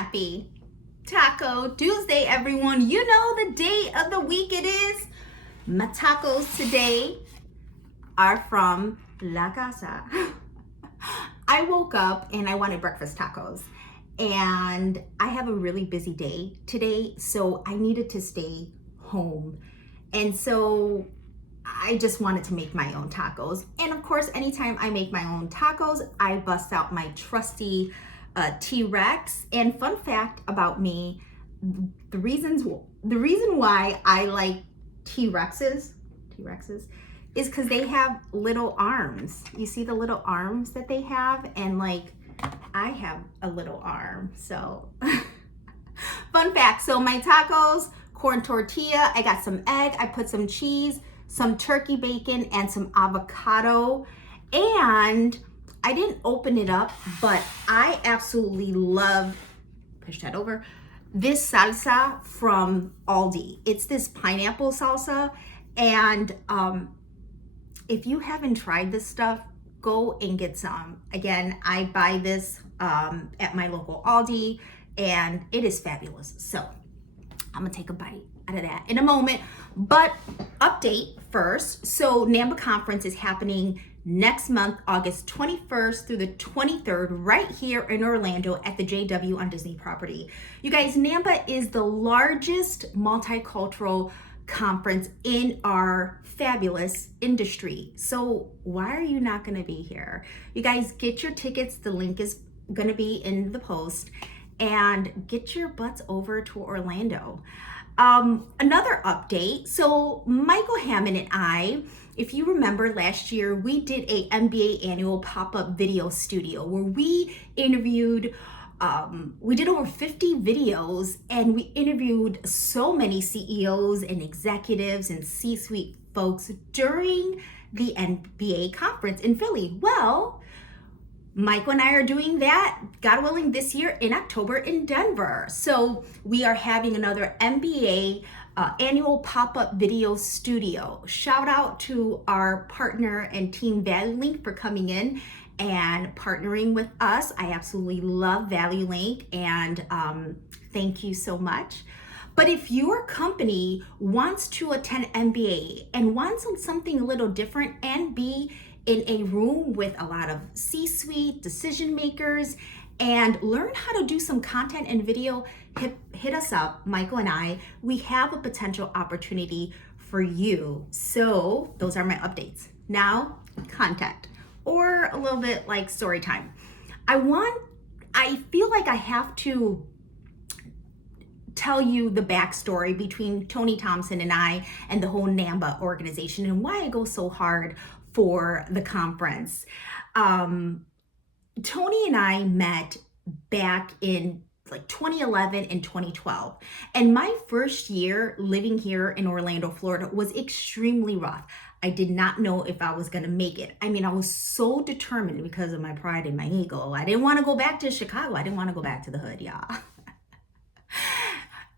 happy Taco Tuesday, everyone. You know the day of the week it is. My tacos today are from La Casa. I woke up and I wanted breakfast tacos. And I have a really busy day today, so I needed to stay home. And so I just wanted to make my own tacos. And of course, anytime I make my own tacos, I bust out my trusty T-Rex. And fun fact about me, the reason why I like T-Rexes is because they have little arms. You see the little arms that they have? And like, I have a little arm, so. Fun fact, so my tacos, corn tortilla, I got some egg, I put some cheese, some turkey bacon, and some avocado. And I didn't open it up, but I absolutely love, push that over, this salsa from Aldi. It's this pineapple salsa. And if you haven't tried this stuff, go and get some. Again, I buy this at my local Aldi and it is fabulous. So I'm gonna take a bite out of that in a moment. But update first. So NAMMBA conference is happening next month, August 21st through the 23rd, right here in Orlando at the JW on Disney property. You guys, NAMMBA is the largest multicultural conference in our fabulous industry. So why are you not going to be here? You guys, get your tickets. The link is going to be in the post, and get your butts over to Orlando. Another update. So Michael Hammond and I, if you remember last year, we did a NAMMBA annual pop-up video studio where we interviewed we did over 50 videos, and we interviewed so many CEOs and executives and C-suite folks during the NAMMBA conference in Philly. Well, Michael and I are doing that, God willing, this year in October in Denver. So we are having another NAMMBA annual pop-up video studio. Shout out to our partner and team ValueLink for coming in and partnering with us. I absolutely love ValueLink, and thank you so much. But if your company wants to attend NAMMBA and wants something a little different and be in a room with a lot of C-suite decision makers and learn how to do some content and video, hit us up, Michael and I. We have a potential opportunity for you. So those are my updates. Now, content, or a little bit like story time. I feel like I have to tell you the backstory between Tony Thompson and I and the whole NAMMBA organization and why I go so hard for the conference. Tony and I met back in like 2011 and 2012. And my first year living here in Orlando, Florida was extremely rough. I did not know if I was going to make it. I mean, I was so determined because of my pride and my ego. I didn't want to go back to Chicago. I didn't want to go back to the hood, y'all.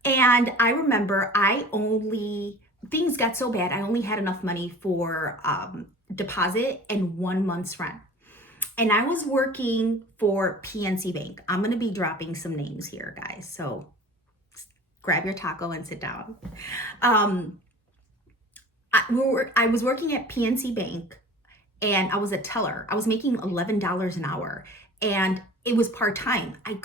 And I remember things got so bad, I only had enough money for deposit and 1 month's rent. And I was working for PNC Bank. I'm going to be dropping some names here, guys. So grab your taco and sit down. I was working at PNC Bank, and I was a teller. I was making $11 an hour, and it was part-time. I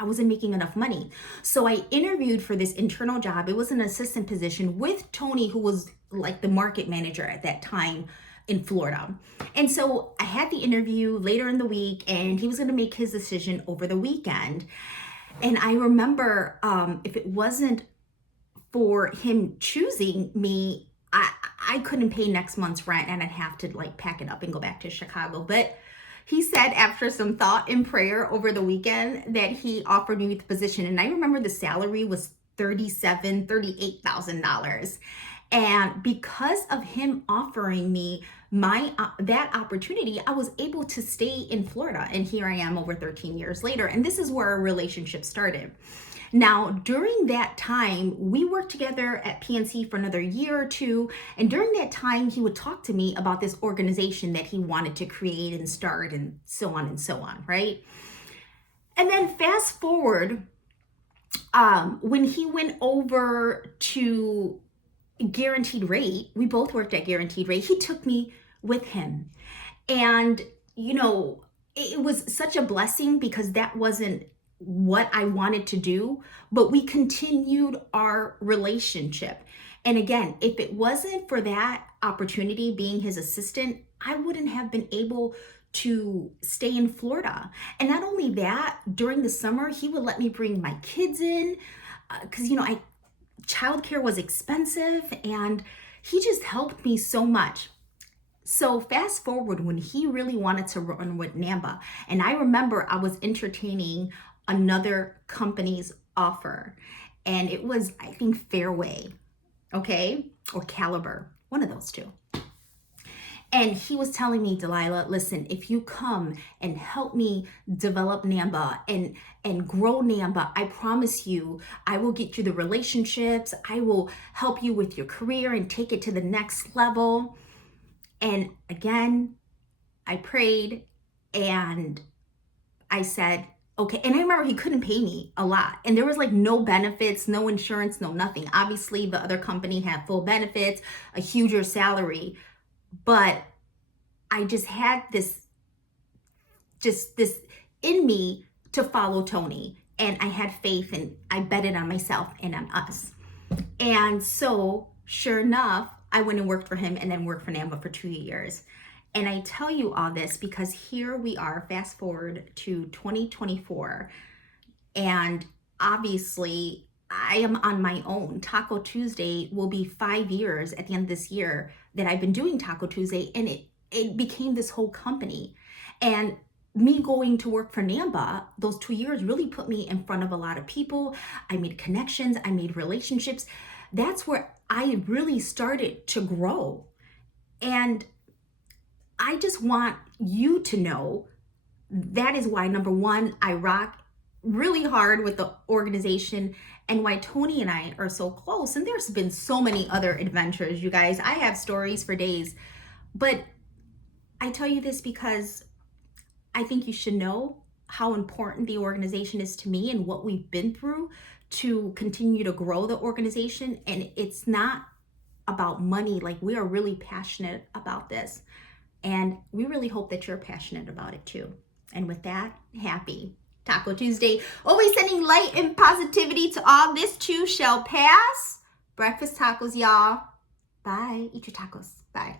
wasn't making enough money. So I interviewed for this internal job. It was an assistant position with Tony, who was like the market manager at that time in Florida. And so I had the interview later in the week, and he was going to make his decision over the weekend. And I remember if it wasn't for him choosing me, I couldn't pay next month's rent, and I'd have to like pack it up and go back to Chicago. But he said after some thought and prayer over the weekend that he offered me the position. And I remember the salary was $38,000. And because of him offering me that opportunity, I was able to stay in Florida. And here I am over 13 years later. And this is where our relationship started. Now, during that time, we worked together at PNC for another year or two. And during that time, he would talk to me about this organization that he wanted to create and start and so on, right? And then fast forward, when he went over to Guaranteed Rate, we both worked at Guaranteed Rate, he took me with him. And, you know, it was such a blessing because that wasn't what I wanted to do, but we continued our relationship. And again, if it wasn't for that opportunity being his assistant, I wouldn't have been able to stay in Florida. And not only that, during the summer, he would let me bring my kids in because, you know, childcare was expensive, and he just helped me so much. So fast forward when he really wanted to run with NAMMBA, and I remember I was entertaining another company's offer, and it was, I think, Fairway, okay, or Caliber, one of those two. And he was telling me, Dalila, listen, if you come and help me develop NAMMBA and grow NAMMBA, I promise you, I will get you the relationships. I will help you with your career and take it to the next level. And again, I prayed and I said, okay. And I remember he couldn't pay me a lot. And there was like no benefits, no insurance, no nothing. Obviously, the other company had full benefits, a huger salary. But I just had this in me to follow Tony. And I had faith, and I betted on myself and on us. And so sure enough, I went and worked for him and then worked for NAMMBA for 2 years. And I tell you all this because here we are, fast forward to 2024. And obviously, I am on my own. Taco Tuesday will be 5 years at the end of this year that I've been doing Taco Tuesday, and it became this whole company. And me going to work for NAMMBA, those 2 years really put me in front of a lot of people. I made connections, I made relationships. That's where I really started to grow. And I just want you to know that is why, number one, I rock really hard with the organization, and why Tony and I are so close. And there's been so many other adventures, you guys. I have stories for days, but I tell you this because I think you should know how important the organization is to me and what we've been through to continue to grow the organization. And it's not about money. Like, we are really passionate about this, and we really hope that you're passionate about it too. And with that, happy Taco Tuesday. Always sending light and positivity to all. This too shall pass. Breakfast tacos, y'all. Bye. Eat your tacos. Bye.